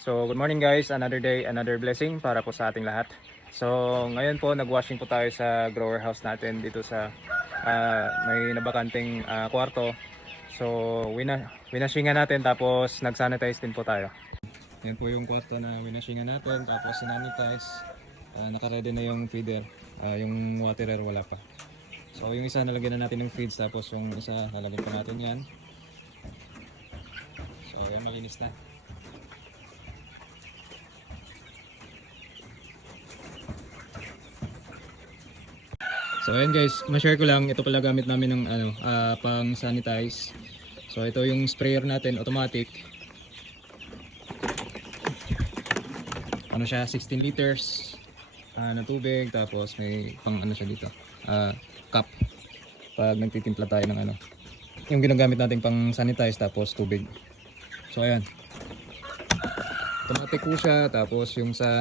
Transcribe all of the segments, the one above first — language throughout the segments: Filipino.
So good morning guys, another day, another blessing para po sa ating lahat. So ngayon po nagwashing po tayo sa grower house natin dito sa may nabakanting kwarto. So winashingan natin tapos nagsanitize din po tayo. Yan po yung kwarto na winashingan natin tapos sinanitize. Naka-ready na yung feeder, yung waterer wala pa. So yung isa nalagyan na natin ng feeds tapos yung isa nalagyan pa natin yan. So yan malinis na. So ayan guys, ma-share ko lang, ito pala gamit namin ng pang sanitize. So ito yung sprayer natin, automatic. Ano siya, 16 liters na tubig, tapos may pang ano siya dito, cup. Pag nagtitimpla tayo ng ano, yung ginagamit natin pang sanitize tapos tubig. So ayan. Automatic po siya, tapos yung sa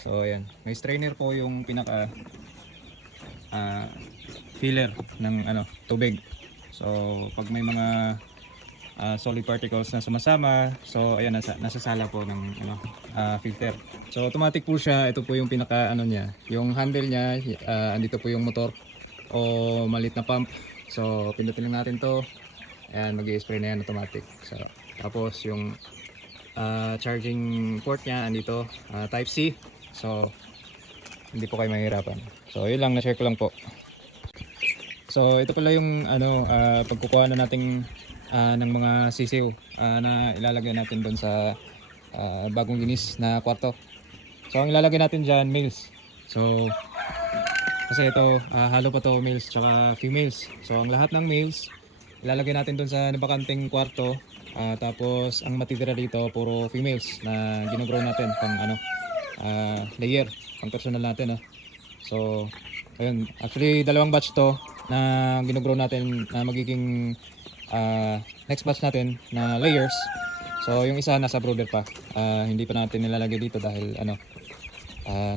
so ayan, may strainer po yung pinaka filler ng tubig. So pag may mga solid particles na sumasama, so ayan nasasala po ng filter. So automatic po siya, ito po yung pinaka niya, yung handle niya, andito po yung motor o maliit na pump. So pindutin lang natin to. Ayan, mag-i-spray na yan automatic. So tapos yung charging port niya andito, type C. So hindi po kayo mahirapan. So yun lang, na-share ko lang po. So ito pala yung pagkukuha na nating ng mga sisiw na ilalagay natin doon sa bagong linis na kwarto. So ang ilalagay natin dyan, males. So kasi ito halo pa to males tsaka females. So ang lahat ng males ilalagay natin doon sa nabakanting kwarto. Tapos ang matitira dito puro females na ginogrow natin pang layer, pang personal natin. So ayun, actually dalawang batch to na ginogrow natin na magiging next batch natin na layers. So yung isa nasa brooder pa, hindi pa natin nilalagay dito dahil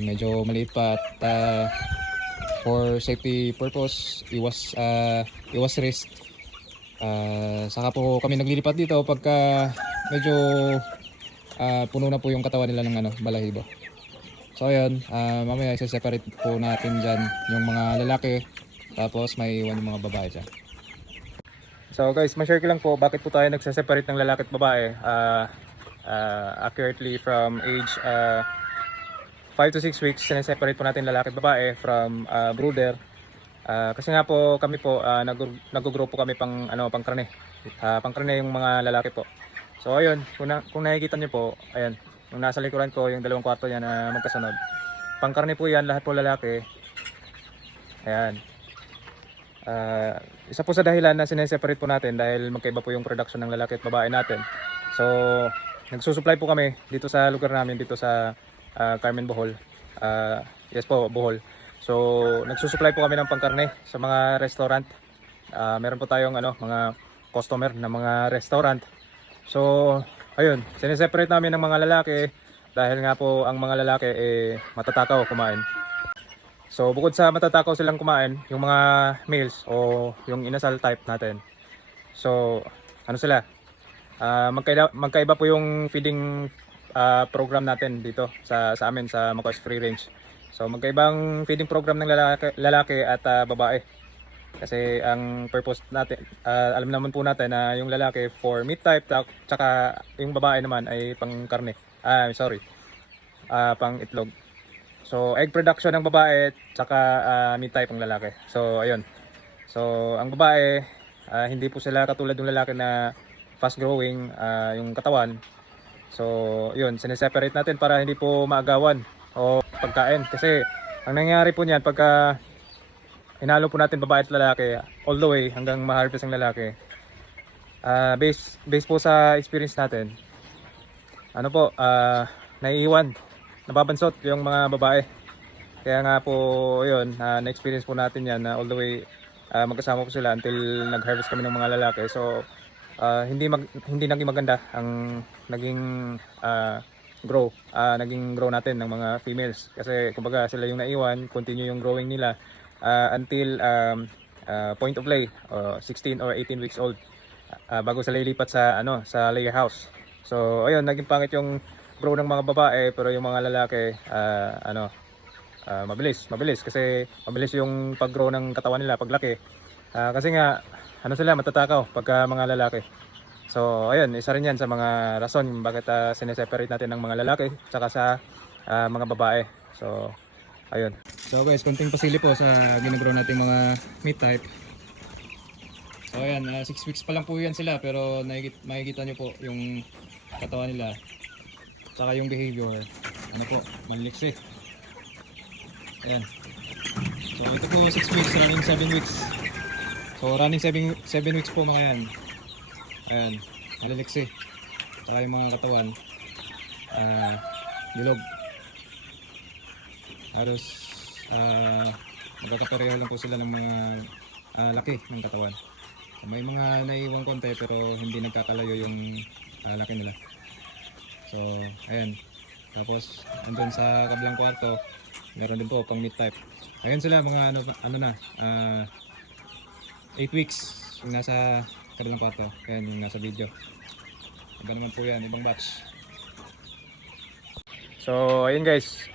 medyo maliit pa at for safety purpose iwas risk. Saka po kami naglilipat dito pagka medyo puno na po yung katawan nila ng balahibo. So ayun, mamaya isa-separate po natin dyan yung mga lalaki, tapos may iwan yung mga babae dyan. So guys, ma-share ko lang po bakit po tayo nagse-separate ng lalaki at babae accurately from age 5 to 6 weeks. Sineseparate po natin lalaki at babae from brooder. Kasi nga po kami po nag-grow po kami pang pangkarne. Pangkarne yung mga lalaki po. So ayun, kung nakikita niyo po, ayan, yung nasa likuran ko yung dalawang kwarto niya na magkasunod. Pangkarne po yan, lahat po lalaki. Ayan. Isa po sa dahilan na sineseparate po natin dahil magkaiba po yung production ng lalaki at babae natin. So nagsusupply po kami dito sa lugar namin, dito sa Carmen, Bohol. Yes po, Bohol. So nagsusupply po kami ng pangkarne sa mga restaurant. Meron po tayong mga customer na mga restaurant. So ayun, sineseparate namin ng mga lalaki dahil nga po ang mga lalaki matatakaw kumain. So bukod sa matatakaw silang kumain, yung mga males o yung inasal type natin. So sila? Magkaiba po yung feeding program natin dito sa amin sa Macaos Free Range. So magkaibang feeding program ng lalaki at babae. Kasi ang purpose natin, alam naman po natin na yung lalaki for meat type, tsaka yung babae naman ay pang karne. Pang itlog. So egg production ng babae, tsaka meat type ang lalaki. So ayun. So ang babae, hindi po sila katulad ng lalaki na fast growing yung katawan. So yun, sineseparate natin para hindi po maagawan o pagkain. Kasi ang nangyayari po niyan pagka hinalo po natin babae at lalaki all the way hanggang ma-harvest ang lalaki, based po sa experience natin, naiiwan, nababansot yung mga babae. Kaya nga po yun, na-experience po natin yan na all the way magkasama po sila until nag-harvest kami ng mga lalaki. So hindi naging maganda ang naging naging grow natin ng mga females. Kasi kumbaga sila yung naiwan, continue yung growing nila until point of lay, 16 or 18 weeks old, bago sila ilipat sa sa layer house. So ayun, naging pangit yung grow ng mga babae, pero yung mga lalaki mabilis kasi mabilis yung pag-grow ng katawan nila paglaki. Kasi nga sila matatakaw pagka mga lalaki. So ayun, isa rin yan sa mga rason bakit sineseparate natin ng mga lalaki tsaka sa mga babae. So ayun. So guys, konting pasili po sa ginagrow nating mga meat type. So ayan, 6 weeks pa lang po yan sila, pero makikita nyo po yung katawan nila tsaka yung behavior. Ano po, maliksi. Ayan. So ito po 6 weeks, running 7 weeks. So running 7 weeks po mga yan. Ayan, maliksi. Tsaka yung mga katawan bilog. Halos magkakapareho lang po sila ng mga laki ng katawan. So, may mga naiiwang konti pero hindi nagkakalayo yung laki nila. So ayan. Tapos andun sa kabilang kwarto meron din po pang meat type. Ayan sila mga 8 weeks yung nasa kabilang kwarto. Ayan yung nasa video. Iba naman po yan, ibang batch. So ayun guys,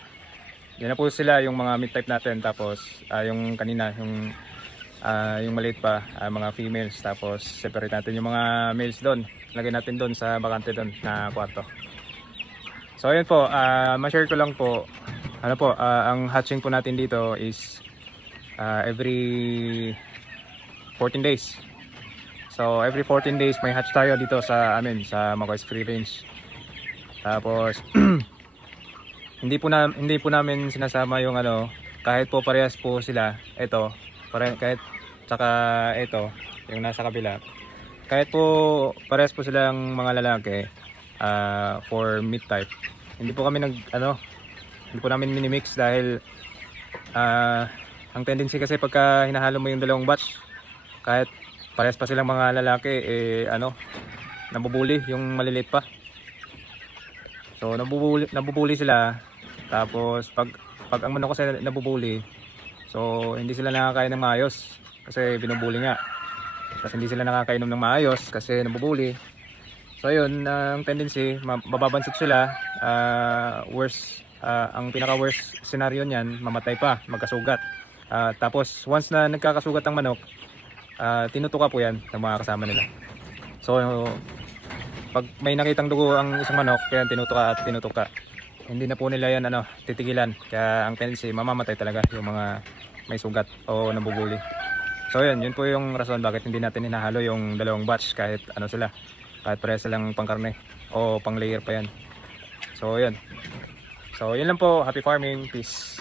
yan na po sila yung mga meat type natin. Tapos yung kanina yung maliit pa mga females. Tapos separate natin yung mga males doon. Lagay natin doon sa bakante doon na kwarto. So ayun po, ma-share ko lang po. Ang hatching po natin dito is every 14 days. So every 14 days may hatch tayo dito sa amin sa Macoy's Free Range. Tapos hindi po namin sinasama yung kahit po parehas po sila. Kahit tsaka ito yung nasa kabila. Kahit po parehas po silang mga lalaki for meat type. Hindi po kami hindi po namin minimix dahil ang tendency kasi pagka hinahalo mo yung dalawang batch, kahit parehas pa silang mga lalaki, nabubuli yung maliliit pa. So nabubuli sila. Tapos pag ang manok kasi nabubuli, so hindi sila nakakain ng maayos kasi binubuli nga. Tapos hindi sila nakakainom ng maayos kasi nabubuli. So yun, ang tendency mababansot sila. Ang pinaka worst scenario niyan, mamatay pa, magkasugat. Tapos once na nagkakasugat ang manok, tinutuka po yan ng mga kasama nila. So pag may nakitang dugo ang isang manok, kaya tinutuka. Hindi na po nila yan titigilan. Kaya ang tendency, mamamatay talaga yung mga may sugat o nabubuli. So yun po yung rason bakit hindi natin hinahalo yung dalawang batch kahit kahit parehas silang pangkarne o pang layer pa yan. So yun lang po, happy farming, peace.